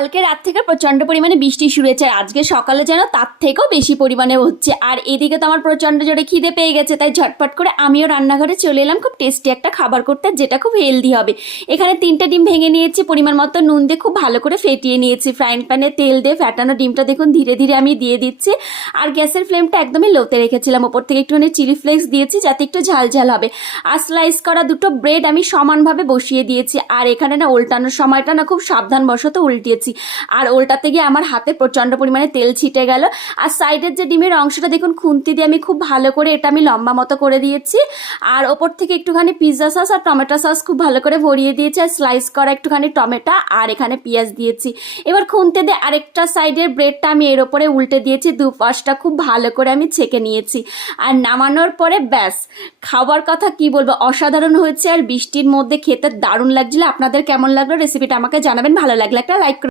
কালকে রাত থেকে প্রচন্ড পরিমাণে বৃষ্টি শুরু হয়েছে আর আজকে সকালে যেন তার থেকেও বেশি পরিমাণে হচ্ছে। আর এদিকে তো আমার প্রচন্ড জোরে খিদে পেয়ে গেছে, তাই ঝটপট করে আমিও রান্নাঘরে চলে এলাম খুব টেস্টি একটা খাবার করতে, যেটা খুব হেলদি হবে। এখানে 3টে ডিম ভেঙে নিয়েছি, পরিমাণ মতো নুন দিয়ে খুব ভালো করে ফেটিয়ে নিয়েছি। ফ্রাইং প্যানে তেল দিয়ে ফ্যাটানো ডিমটা দেখুন ধীরে ধীরে আমি দিয়ে দিচ্ছি। আর গ্যাসের ফ্লেমটা একদমই লোতে রেখেছিলাম, ওপর থেকে একটুখানি চিলি ফ্লেক্স দিয়েছি যাতে একটু ঝাল ঝাল হবে। আর স্লাইস করা দুটো ব্রেড আমি সমানভাবে বসিয়ে দিয়েছি। আর এখানে না উল্টানোর সময়টা না খুব সাবধান বশত উল্টিয়েছি, আর উল্টাতে গিয়ে আমার হাতে প্রচন্ড পরিমাণে তেল ছিটে গেল। আর সাইডের যে ডিমের অংশটা দেখুন খুন্তি দিয়ে আমি খুব ভালো করে এটা আমি লম্বা মতো করে দিয়েছি। আর ওপর থেকে একটুখানি পিৎজা সস আর টমেটো সস খুব ভালো করে ভরিয়ে দিয়েছি, আর স্লাইস করা একটুখানি টমেটো আর এখানে পেঁয়াজ দিয়েছি। এবার খুন্তি দিয়ে আরেকটা সাইডের ব্রেডটা আমি এর ওপরে উল্টে দিয়েছি, দুপাশটা খুব ভালো করে আমি ছেঁকে নিয়েছি। আর নামানোর পরে ব্যাস, খাবার কথা কি বলবো, অসাধারণ হয়েছে। আর বৃষ্টির মধ্যে খেতে দারুণ লাগছিল। আপনাদের কেমন লাগলো রেসিপিটা আমাকে জানাবেন, ভালো লাগলে একটা লাইক